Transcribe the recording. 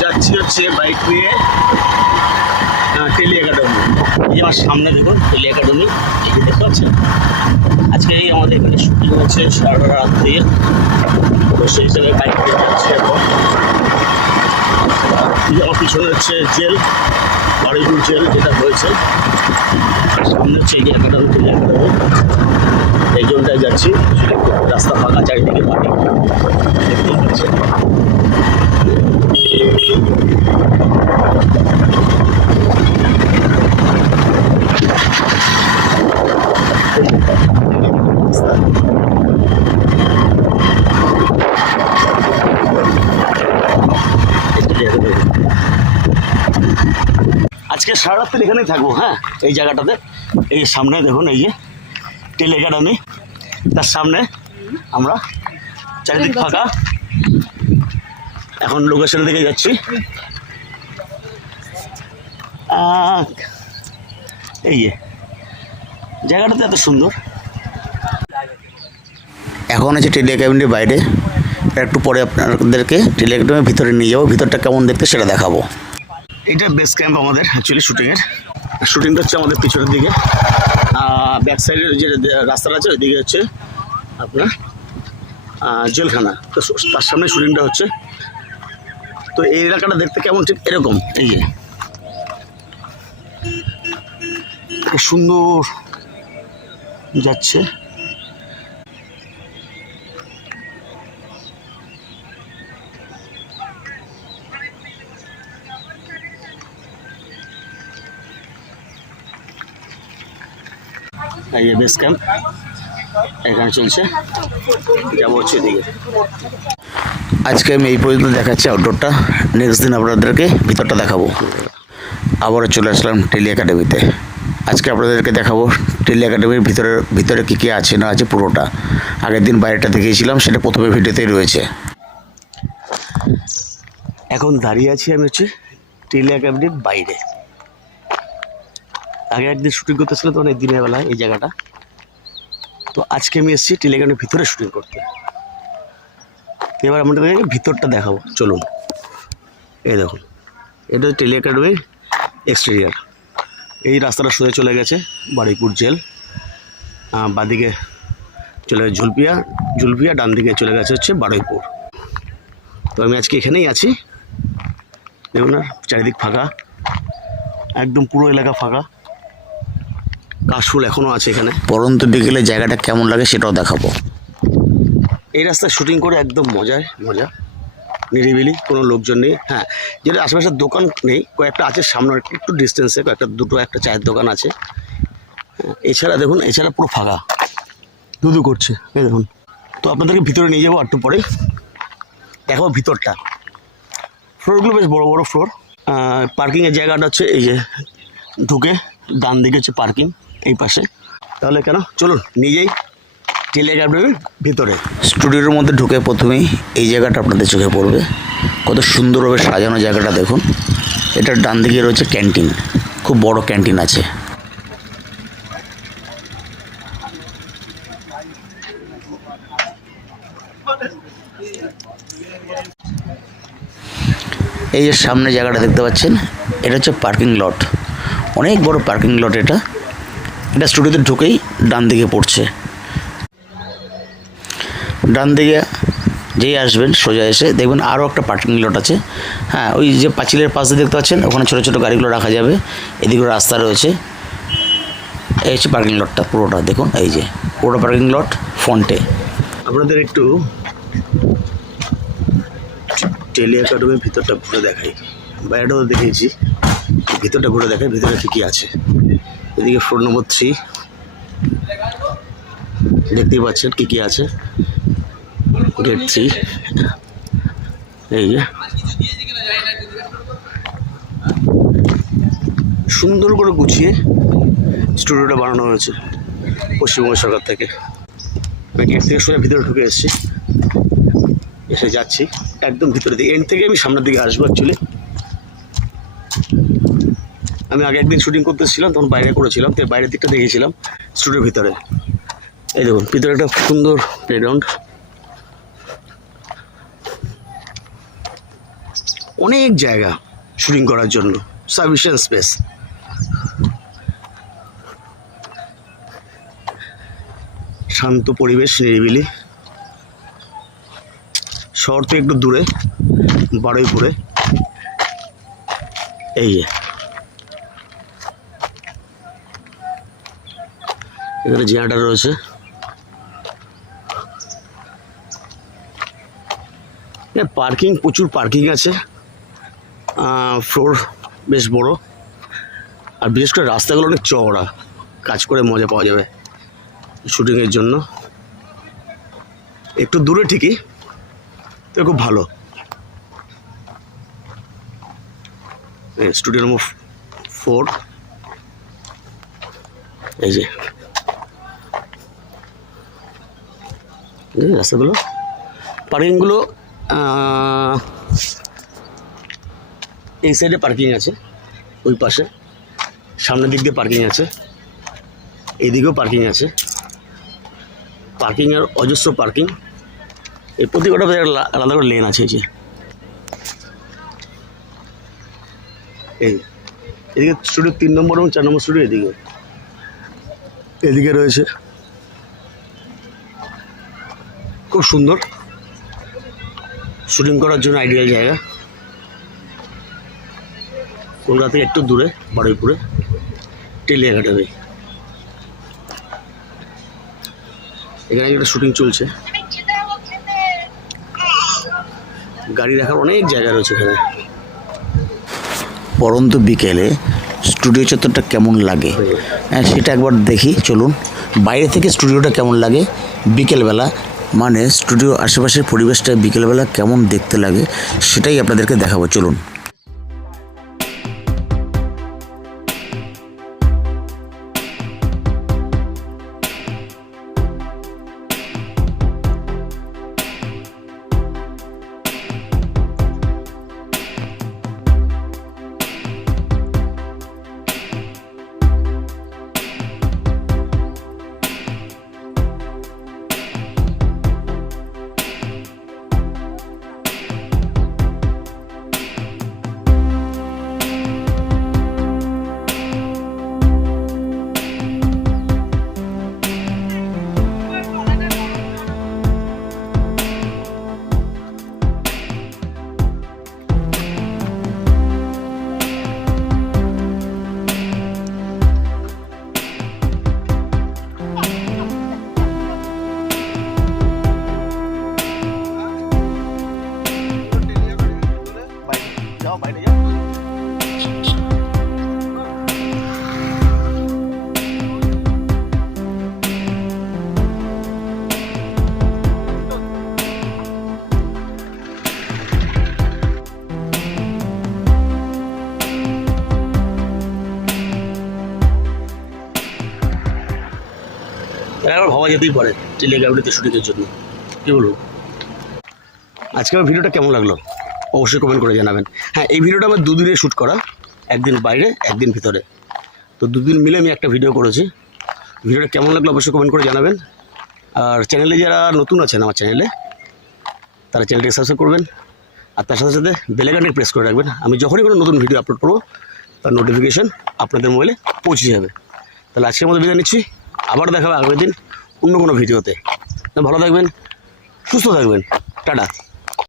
যাচ্ছি হচ্ছে বাইক নিয়ে টেলি একাডেমি। এই আমার সামনে দেখুন টেলি একাডেমি, এই দেখতে পাচ্ছেন? আজকে এই আমাদের এখানে শুটিং হচ্ছে সারা রাত্রি তো সেই হিসেবে বাইক নিয়ে যাচ্ছি এখন আমার পিছনে হচ্ছে জেল, বারুইপুর জেল যেটা হয়েছে। আর সামনে হচ্ছে এই একাডেমি টেলি একাডেমি। এই জোনটায় যাচ্ছি রাস্তা ফাঁকা, চারিদিকে বাড়ি দেখতেই পাচ্ছেন। আজকে সারা রাত্রি এখানেই থাকব হ্যাঁ? এই জায়গাটাতে। এই সামনে দেখুন, এই যে টেল একাডেমি তার সামনে আমরা চারিদিক ফাঁকা। এখন লোকেশনের দিকে যাচ্ছি। এই যে জায়গাটা তো এত সুন্দর। এখন আছে টেলি একাডেমির বাইরে। একটু পরে আপনাদেরকে টেলি একাডেমির ভিতরে নিয়ে যাব ভিতরটা কেমন দেখতে সেটা দেখাবো। এটা বেস ক্যাম্প আমাদের অ্যাকচুয়ালি শুটিংয়ের শুটিংটা হচ্ছে আমাদের পিছনের দিকে। ব্যাক সাইডের যে রাস্তাটা আছে ওইদিকে হচ্ছে আপনার জেলখানা। তো তার সামনে শুটিংটা হচ্ছে। তো এই এলাকাটা দেখতে কেমন? ঠিক এরকম। এই যে। সুন্দর যাচ্ছে। এই যে বেস ক্যাম্প এখানে চলছে। যাব হচ্ছে এদিকে। আজকে আমি এই পর্যন্ত দেখাচ্ছি আউটডোরটা নেক্সট দিন আপনাদেরকে ভিতরটা দেখাবো। আবারও চলে আসলাম টেলি একাডেমিতে আজকে আপনাদেরকে দেখাবো টেলি একাডেমির ভিতরে ভিতরে কী কী আছে, না আছে পুরোটা। আগের দিন বাইরেটা দেখিয়েছিলাম, সেটা প্রথমে ভিডিওতেই রয়েছে। এখন দাঁড়িয়ে আছি আমি হচ্ছে টেলি একাডেমির বাইরে। আগে একদিন শুটিং করতেছিল তো অনেক দিনের বেলায় এই জায়গাটা। তো আজকে আমি এসেছি টেলি একাডেমির ভিতরে শুটিং করতে। এবার আমাদেরকে ভিতরটা দেখাবো। চলুন। এই দেখুন। এটা হচ্ছে টেলি একাডেমির এক্সটেরিয়ার। এই রাস্তাটা সোজা চলে গেছে বারুইপুর জেল। বাদিকে চলে গেছে ঝুলপিয়া। ঝুলপিয়া ডান দিকে চলে গেছে হচ্ছে বারুইপুর। তো আমি আজকে এখানেই আছি। দেখুন না, চারিদিক ফাঁকা। একদম পুরো এলাকা ফাঁকা। কাশফুল এখনও আছে এখানে। পরন্ত বিকেলে জায়গাটা কেমন লাগে সেটাও দেখাবো। এই রাস্তায় শুটিং করে একদম মজায় মজা। নিরিবিলি কোনো লোকজন নেই। হ্যাঁ যেটা আশেপাশে দোকান নেই কয়েকটা আছে সামনে একটু ডিস্টেন্সে কয়েকটা দুটো একটা চায়ের দোকান আছে। হ্যাঁ, এছাড়া দেখুন এছাড়া পুরো ফাঁকা। দুদু করছে এই দেখুন। তো আপনাদেরকে ভিতরে নিয়ে যাব একটু পরে দেখাবো ভিতরটা। ফ্লোরগুলো বেশ বড় বড় ফ্লোর পার্কিংয়ের জায়গাটা হচ্ছে এই যে ঢুকে ডান দিকে হচ্ছে পার্কিং এই পাশে। তাহলে কেন? চলুন নিয়ে যাই টেলি গার্ডেনের ভিতরে। স্টুডিওর মধ্যে ঢুকে প্রথমেই এই জায়গাটা আপনাদের চোখে পড়বে। কত সুন্দরভাবে সাজানো জায়গাটা দেখুন। এটার ডান দিকে রয়েছে ক্যান্টিন। খুব বড় ক্যান্টিন আছে। এই যে সামনে জায়গাটা দেখতে পাচ্ছেন, এটা হচ্ছে পার্কিং লট। অনেক বড় পার্কিং লট এটা। এটা স্টুডিওতে ঢুকেই ডান দিকে পড়ছে। ডান দিকে যেই আসবেন, সোজা এসে দেখবেন আরও একটা পার্কিং লট আছে। হ্যাঁ ওই যে পাঁচিলের পাশে দেখতে পাচ্ছেন, ওখানে ছোটো ছোটো গাড়িগুলো রাখা যাবে। এদিকে রাস্তা রয়েছে। এই হচ্ছে পার্কিং লটটা পুরোটা দেখুন, এই যে, পুরোটা পার্কিং লট ফ্রন্টে আপনাদের একটু টেলি একাডেমির ভিতরটা ঘুরে দেখাই। বাইরেটাও তো দেখিয়েছি। ভিতরটা ঘুরে দেখাই, ভিতরে কী কী আছে। এদিকে ফ্লোর নম্বর থ্রি দেখতেই পাচ্ছেন কী কী আছে। গেট থ্রি এই যে। সুন্দর করে গুছিয়ে স্টুডিওটা বানানো হয়েছে পশ্চিমবঙ্গ সরকার থেকে। আমি গেট থেকে সোজা ভিতরে ঢুকে এসেছি। এসে যাচ্ছি একদম ভিতরে দিকে এন্ড থেকে আমি সামনের দিকে আসব অ্যাকচুয়ালি আমি আগে একদিন শুটিং করতে এসেছিলাম তখন বাইরে করেছিলাম তো বাইরের দিকটা দেখেছিলাম স্টুডিওর ভিতরে। এই দেখুন, ভিতরে একটা সুন্দর প্লেগ্রাউন্ড অনেক জায়গা শুটিং করার জন্য। সাফিসিয়েন্ট স্পেস শান্ত পরিবেশ, নিরিবিলি। শহর থেকে একটু দূরে, বারুইপুরে। এই যে। এখানে জেনারেটার রয়েছে। পার্কিং প্রচুর পার্কিং আছে। ফ্লোর বেশ বড়। আর বিশেষ করে রাস্তাগুলো অনেক চওড়া। কাজ করে মজা পাওয়া যাবে শুটিংয়ের জন্য। একটু দূরে ঠিকই, তো খুব ভালো। স্টুডিও নম্বর ফোর এই যে। রাস্তাগুলো। পার্কিংগুলো এই সাইডে পার্কিং আছে, ওই পাশে। সামনের দিক দিয়ে পার্কিং আছে এইদিকেও পার্কিং আছে। পার্কিংয়ের অজস্র পার্কিং এই জায়গায় আলা- আলাদা করে লেন আছে এই যে। এই, এদিকে স্টুডিও তিন নম্বর এবং চার নম্বর স্টুডিও এদিকে। এদিকে রয়েছে। খুব সুন্দর। শুটিং করার জন্য আইডিয়াল জায়গা। কলকাতা থেকে একটু দূরে, বারুইপুরে টেলি একাডেমি এখানে একটা শুটিং চলছে। গাড়ি রাখার অনেক জায়গা রয়েছে এখানে। পরন্ত বিকেলে স্টুডিও চত্বরটা কেমন লাগে? হ্যাঁ সেটা একবার দেখি, চলুন। বাইরে থেকে স্টুডিওটা কেমন লাগে? বিকেলবেলা মানে স্টুডিও আশেপাশের পরিবেশটা বিকেলবেলা কেমন দেখতে লাগে, সেটাই আপনাদেরকে দেখাবো, চলুন। যেতেই পারে টেলিগ্রাফিতে শুটিংয়ের জন্য। কী বলব? আজকে আমার ভিডিওটা কেমন লাগল? অবশ্যই কমেন্ট করে জানাবেন। হ্যাঁ এই ভিডিওটা আমার দুদিনে শ্যুট করা, একদিন বাইরে, একদিন ভিতরে। তো দুদিন মিলে আমি একটা ভিডিও করেছি। ভিডিওটা কেমন লাগল অবশ্যই কমেন্ট করে জানাবেন। আর চ্যানেলে যারা নতুন আছেন আমার চ্যানেলে তারা চ্যানেলটাকে সাবস্ক্রাইব করবেন। আর তার সাথে সাথে বেলেগানটি প্রেস করে রাখবেন। আমি যখনই কোনো নতুন ভিডিও আপলোড করব, তার নোটিফিকেশান আপনাদের মোবাইলে পৌঁছে যাবে। তাহলে আজকের মতো বিদায় নিচ্ছি। আবার দেখা হবে আগামী দিন। অন্য কোনো ভিডিওতে। ভালো থাকবেন সুস্থ থাকবেন। টাটা।